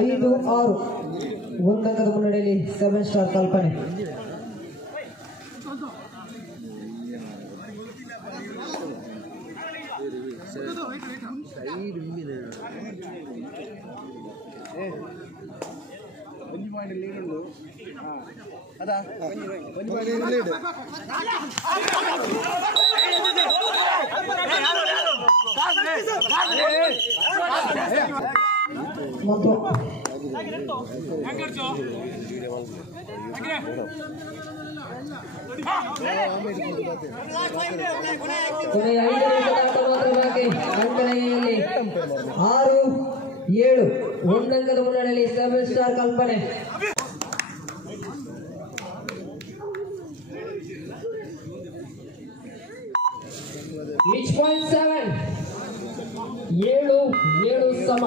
5-6 ಒಂದಂಕದ ಮುನ್ನಡೆಯಲ್ಲಿ 7 star ಕಲ್ಪನೆ. ಮತ್ತು ಕೊನೆಯ 5 ನಿಮಿಷದ ಆಟ ಮಾತ್ರ ಬಾಕಿ. ಅಂಕಣೆಯಲ್ಲಿ 6-7 ಒಂದಂಕದ ಮುನ್ನಡೆಯಲ್ಲಿ 7 ಸ್ಟಾರ್ ಕಲ್ಪನೆ. ಈಚ್ ಪಾಯಿಂಟ್ 7 7 ಸಮ.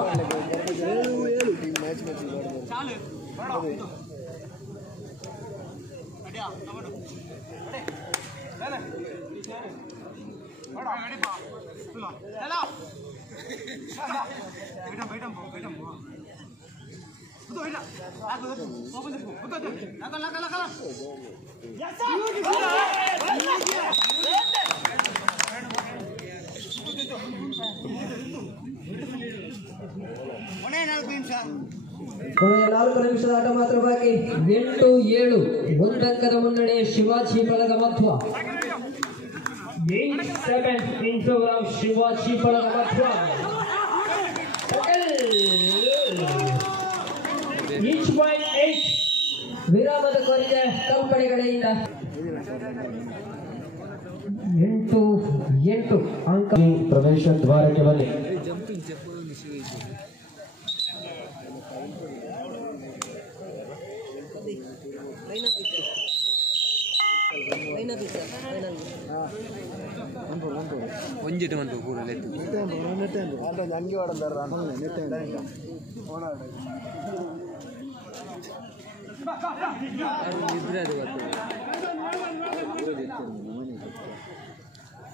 ಕೊನೆಯ 4 ನಿಮಿಷದ ಆಟ ಮಾತ್ರ ಬಾಕಿ. 8-7 ಒಂದಂಕದ ಮುನ್ನಡೆ ಶಿವಾಜಿ ಬಳಗ Madhva. 8-7 in favor of Shivaji ಬಳಗ ಮಧ್ವ. ಈಚ್ ಪಾಯಿಂಟ್ 8 ವಿರಾಮದ ಕೊನೆಯ ಕಲ್ಪನೆಗಳಿಂದ 8 ಅಂಕ. ಪ್ರವೇಶ ದ್ವಾರಕ್ಕೆ ಬನ್ನಿ. ಒಂಜಿಟ್ಟು ಬಂತು ಕೂಡ ಅಂಗಿ ವಾಡಂದಾರ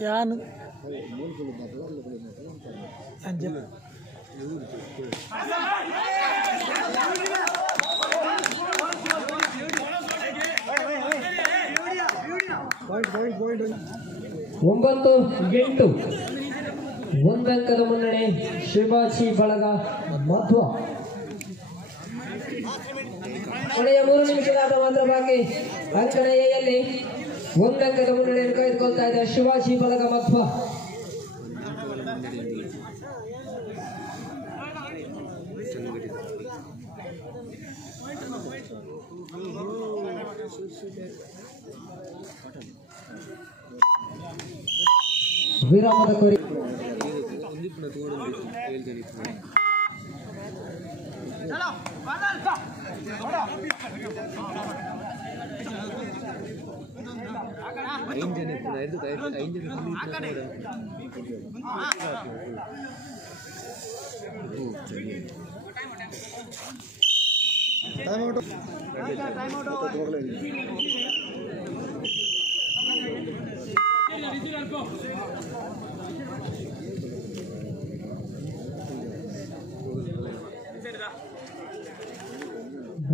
ಯಾನು ಒಂಬತ್ತು 8 ಒಂದಂಕದ ಮುನ್ನಡೆ ಶಿವಾಜಿ ಬಳಗ ಮಧ್ವ. ಕೊನೆಯ 3 ನಿಮಿಷದ ಆಟ ಮಾತ್ರ ಬಾಕಿ. ಅಂಕಣೆಯಲ್ಲಿ ಒಂದಂಕದ ಮುನ್ನಡೆಯನ್ನು ಕಾಯ್ದುಕೊಳ್ತಾ ಇದೆ ಶಿವಾಜಿ ಬಳಗ ಮಧ್ವ. ವಿರಾಮದ ಕೊರಿ.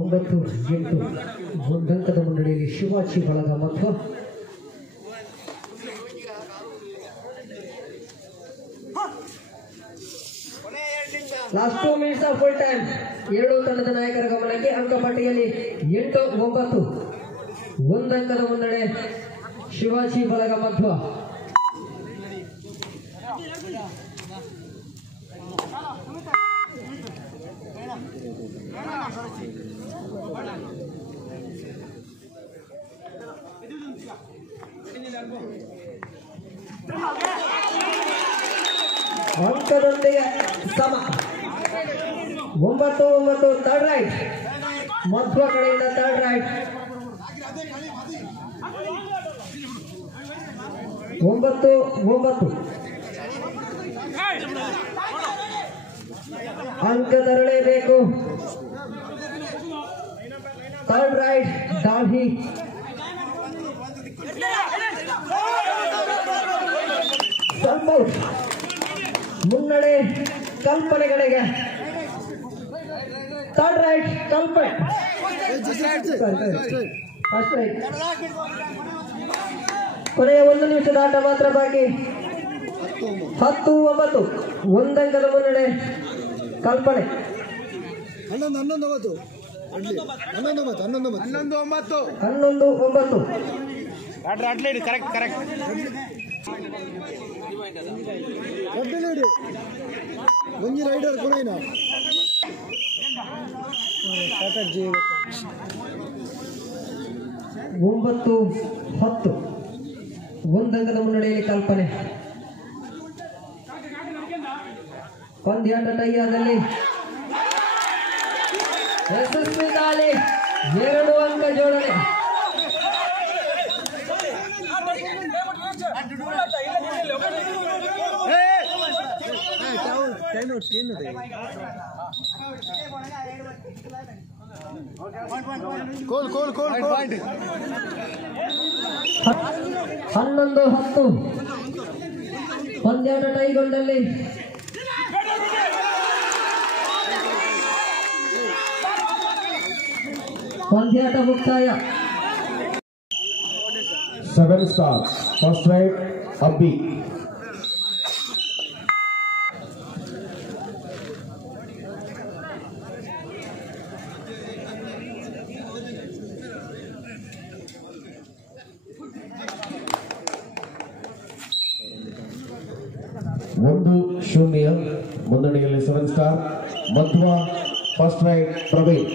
ಒಂಬತ್ತು 8 ಒಂದಂಕದ ಮುನ್ನಡೆಯಲ್ಲಿ ಶಿವಾಜಿ ಬಳಗ Madhva. Last 2 minutes of full time. ಎರಡೂ ತಂಡದ ನಾಯಕರ ಗಮನಕ್ಕೆ. ಅಂಕಪಟ್ಟಿಯಲ್ಲಿ 8-9 ಒಂದಂಕದ ಮುನ್ನಡೆ ಶಿವಾಜಿ ಬಳಗ ಮಧ್ವ. ಅಂಕದೊಂದಿಗೆ ಸಮ. 9-9 ಥರ್ಡ್ ರೈಟ್. ಮಧ್ವ ಕಡೆಯಿಂದ ಥರ್ಡ್ ರೈಟ್. 9-9 ಅಂಕ ತರಲೇಬೇಕು. ಥರ್ಡ್ ರೈಟ್ ಡಾಲ್ಹಿ ಸ್ವಲ್ಪ ಮುನ್ನಡೆ ಕಲ್ಪನೆಗಳಿಗೆ. ಥರ್ಡ್ ರೈಟ್ ಕಲ್ಪನೆ ಫಸ್ಟ್ ರೈಟ್. ಕೊನೆಯ 1 ನಿಮಿಷದ ಆಟ ಮಾತ್ರ ಬಾಕಿ. 10-9 ಒಂದಂಕದ ಮುನ್ನಡೆ ಕಲ್ಪನೆ. 11-9 ಕರೆಕ್ಟ್ ಒಂಜಿ ರೈಡರ್ ಕೊನೆಯಿನ ಸ್ಟ್ರಾಟಜಿ 9-10 ಒಂದಂಕದ ಮುನ್ನಡೆಯಲ್ಲಿ ಕಲ್ಪನೆ. ಪಂದ್ಯಾಟ ಟೈಯಾದಲ್ಲಿ ಯಶಸ್ವಿ ದಾಳಿ 2 ಅಂಕ ಜೋಡಣೆ. ಕೋಲ್ 11-10 ಪಂದ್ಯಾಟ ಟೈಗೊಂಡಲ್ಲಿ ಪಂದ್ಯಾಟ ಮುಕ್ತಾಯ. 7 star first right Abhi. ಒಂದು ಶೂನ್ಯ ಮುನ್ನಡೆಯಲ್ಲಿ 7 star Madhva. First right Praveen.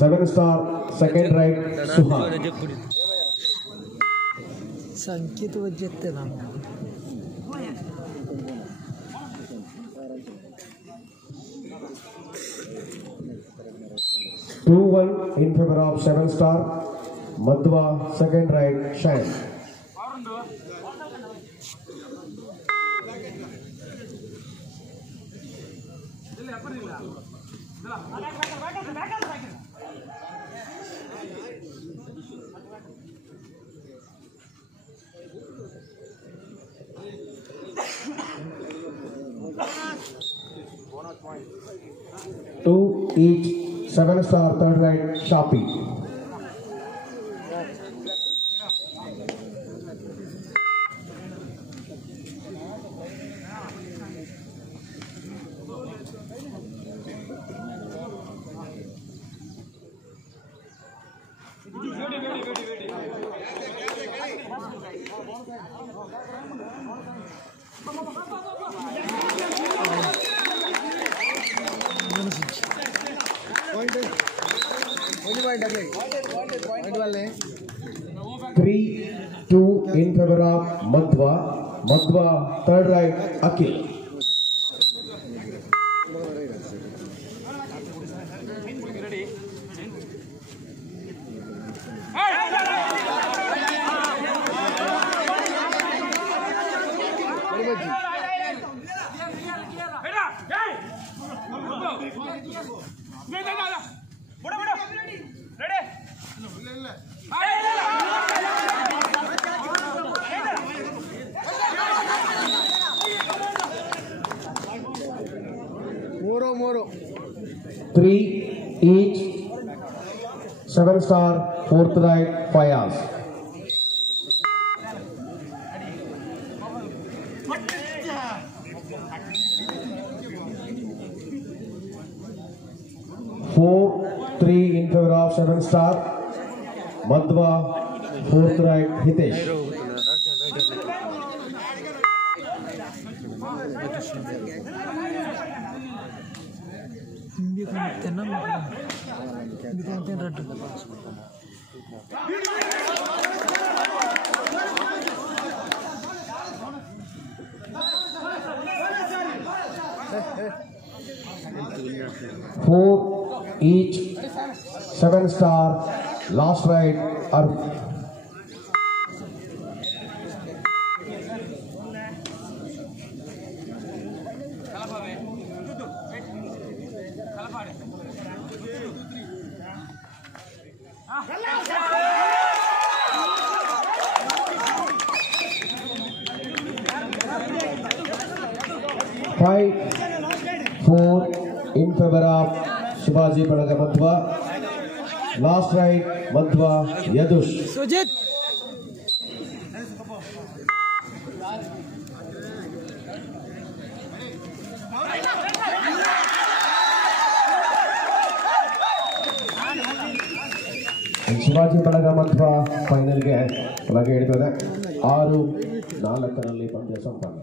Seven star second right Suha. ಸಂಕೇತ ವಜ್ಜತ್ತೆ ನಾನು 2-1 in favor of 7 star Madhva. Second right Shine. Two each. 7 star third right Shapi. Three, two in favor of Madhva. Madhva third right Akhil. Moro. Three each. 7 star fourth right Fayaz. Four, three in favor of 7 star Madhva. Fourth right Hitesh. Four each, 7-star, last ride, Arf. Five, 4 in favor of Shivaji Balaga Madhva. Last ride, Madhva Yadush. Sujit. Shivaji ಬಳಗ ಮಧ್ವ ಫೈನಲ್ಗೆ ಒಳಗೆ ಹಿಡಿದಿದೆ 6-4 ಪಂದ್ಯ ಸಂಪನ್ನ.